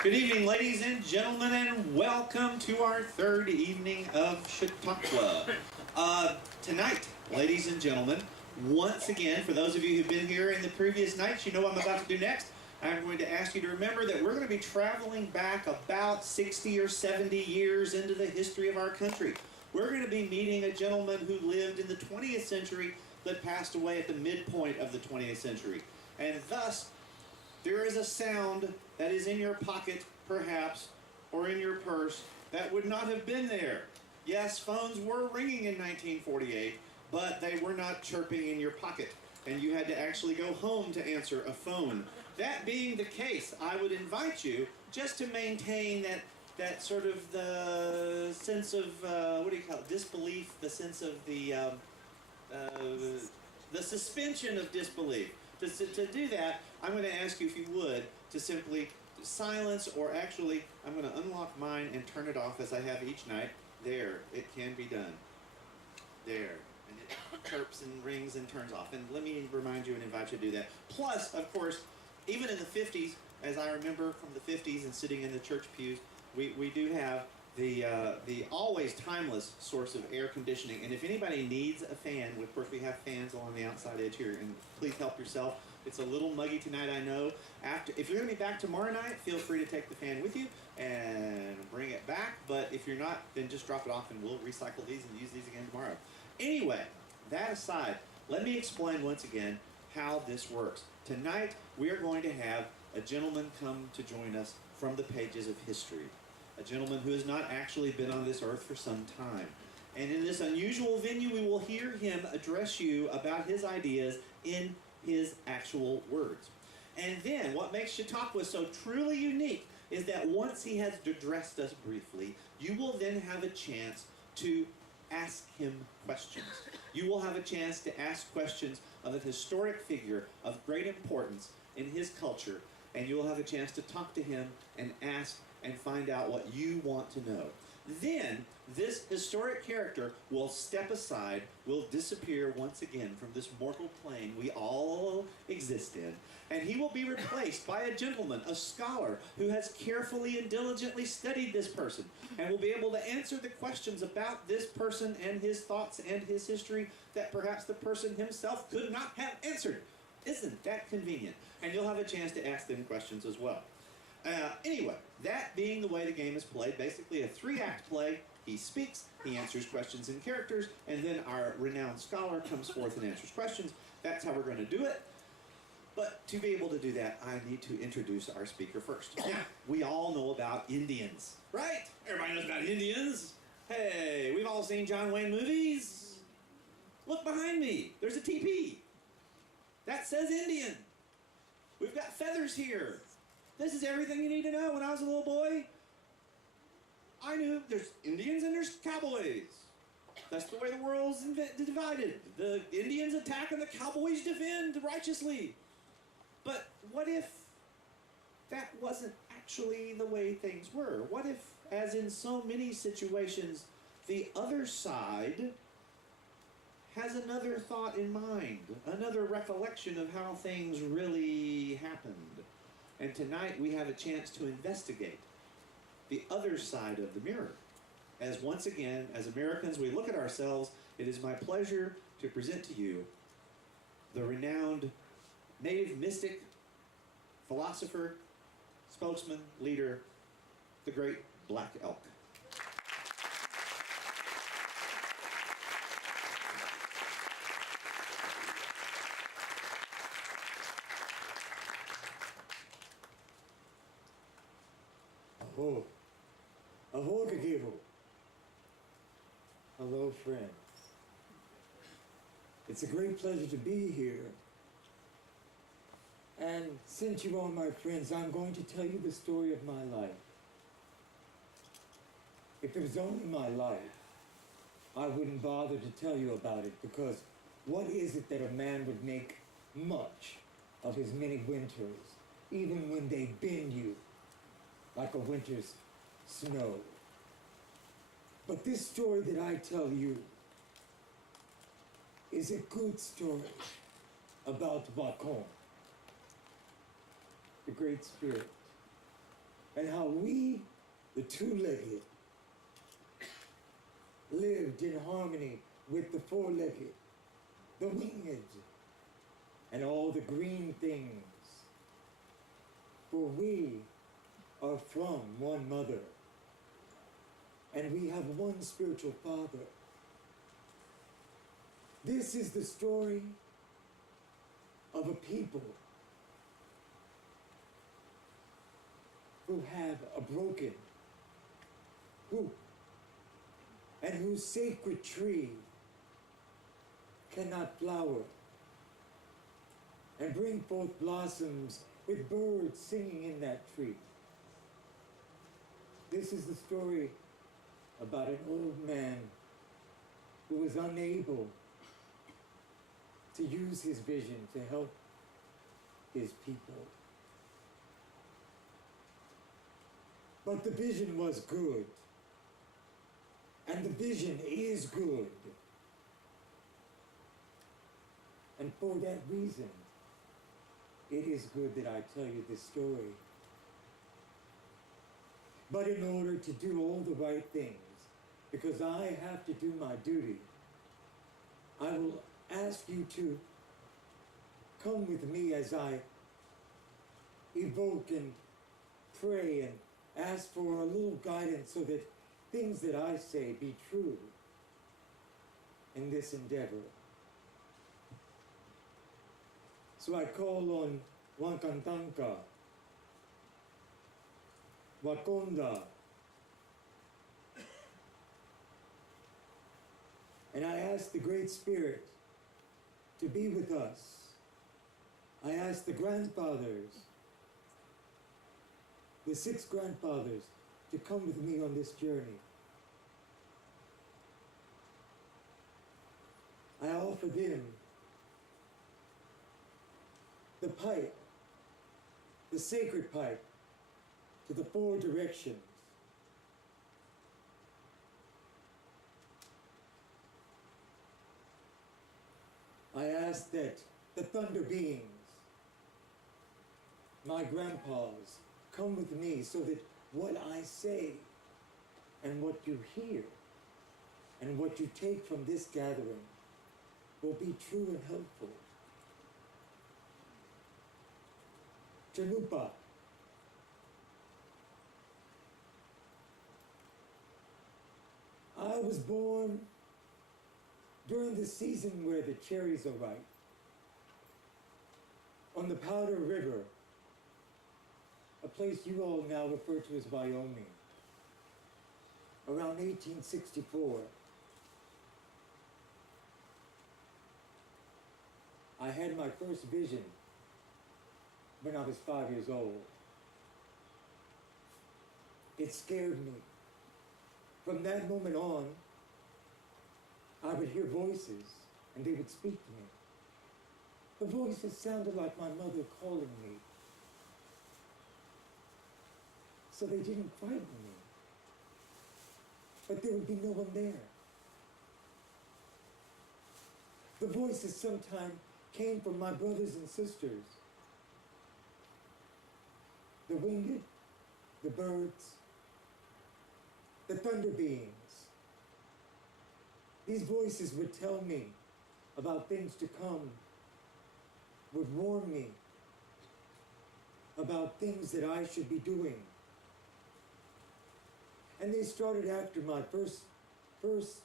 Good evening, ladies and gentlemen, and welcome to our third evening of Chautaquah. Tonight, ladies and gentlemen, once again, for those of you who've been here in the previous nights, you know what I'm about to do next. I'm going to ask you to remember that we're going to be traveling back about 60 or 70 years into the history of our country. We're going to be meeting a gentleman who lived in the 20th century that passed away at the midpoint of the 20th century. And thus, there is a sound that is in your pocket, perhaps, or in your purse that would not have been there. Yes, phones were ringing in 1948, but they were not chirping in your pocket, and you had to actually go home to answer a phone. That being the case, I would invite you just to maintain that sort of the sense of, what do you call it, disbelief, the sense of the suspension of disbelief. To do that, I'm going to ask you, if you would, to simply silence, or actually, I'm going to unlock mine and turn it off as I have each night. There, it can be done. There. And it chirps and rings and turns off. And let me remind you and invite you to do that. Plus, of course, even in the 50s, as I remember from the 50s and sitting in the church pews, we do have the always timeless source of air conditioning. And if anybody needs a fan, of course we have fans along the outside edge here, and please help yourself. It's a little muggy tonight, I know. If you're going to be back tomorrow night, feel free to take the fan with you and bring it back. But if you're not, then just drop it off and we'll recycle these and use these again tomorrow. Anyway, that aside, let me explain once again how this works. Tonight, we are going to have a gentleman come to join us from the pages of history. A gentleman who has not actually been on this earth for some time. And in this unusual venue, we will hear him address you about his ideas in his actual words. And then, what makes Chautauqua so truly unique is that once he has addressed us briefly, you will then have a chance to ask him questions. You will have a chance to ask questions of a historic figure of great importance in his culture, and you will have a chance to talk to him and ask and find out what you want to know. Then, this historic character will step aside, will disappear once again from this mortal plane we all exist in, and he will be replaced by a gentleman, a scholar, who has carefully and diligently studied this person, and will be able to answer the questions about this person and his thoughts and his history that perhaps the person himself could not have answered. Isn't that convenient? And you'll have a chance to ask them questions as well. Anyway, that being the way the game is played, basically a 3-act play. He speaks, he answers questions in characters, and then our renowned scholar comes forth and answers questions. That's how we're going to do it. But to be able to do that, I need to introduce our speaker first. Now, we all know about Indians, right? Everybody knows about Indians. Hey, we've all seen John Wayne movies. Look behind me. There's a teepee. That says Indian. We've got feathers here. This is everything you need to know. When I was a little boy, I knew there's Indians and there's cowboys. That's the way the world's divided. The Indians attack and the cowboys defend righteously. But what if that wasn't actually the way things were? What if, as in so many situations, the other side has another thought in mind, another recollection of how things really happened? And tonight we have a chance to investigate the other side of the mirror. As once again, as Americans, we look at ourselves, it is my pleasure to present to you the renowned native mystic, philosopher, spokesman, leader, the great Black Elk. Aho. Aho, Kagiho. Hello, friends. It's a great pleasure to be here. And since you are my friends, I'm going to tell you the story of my life. If it was only my life, I wouldn't bother to tell you about it, because what is it that a man would make much of his many winters, even when they bend you like a winter's snow? But this story that I tell you is a good story about Wakon, the Great Spirit, and how we, the two-legged, lived in harmony with the four-legged, the winged, and all the green things. For we are from one mother, and we have one spiritual father. This is the story of a people who have a broken hoop and whose sacred tree cannot flower and bring forth blossoms with birds singing in that tree. This is the story about an old man who was unable to use his vision to help his people. But the vision was good, and the vision is good. And for that reason, it is good that I tell you this story. But in order to do all the right things, because I have to do my duty, I will ask you to come with me as I evoke and pray and ask for a little guidance so that things that I say be true in this endeavor. So I call on Wakantanka, Wakonda, and I ask the Great Spirit to be with us. I ask the grandfathers, the 6 grandfathers, to come with me on this journey. I offer them the pipe, the sacred pipe, to the 4 directions. I ask that the thunder beings, my grandpas, come with me so that what I say and what you hear and what you take from this gathering will be true and helpful. Chanupa. I was born during the season where the cherries are ripe, on the Powder River, a place you all now refer to as Wyoming, around 1864. I had my first vision when I was 5 years old. It scared me. From that moment on, I would hear voices, and they would speak to me. The voices sounded like my mother calling me. So they didn't frighten me. But there would be no one there. The voices sometimes came from my brothers and sisters. The winged, the birds, the thunder beings. These voices would tell me about things to come, would warn me about things that I should be doing. And they started after my first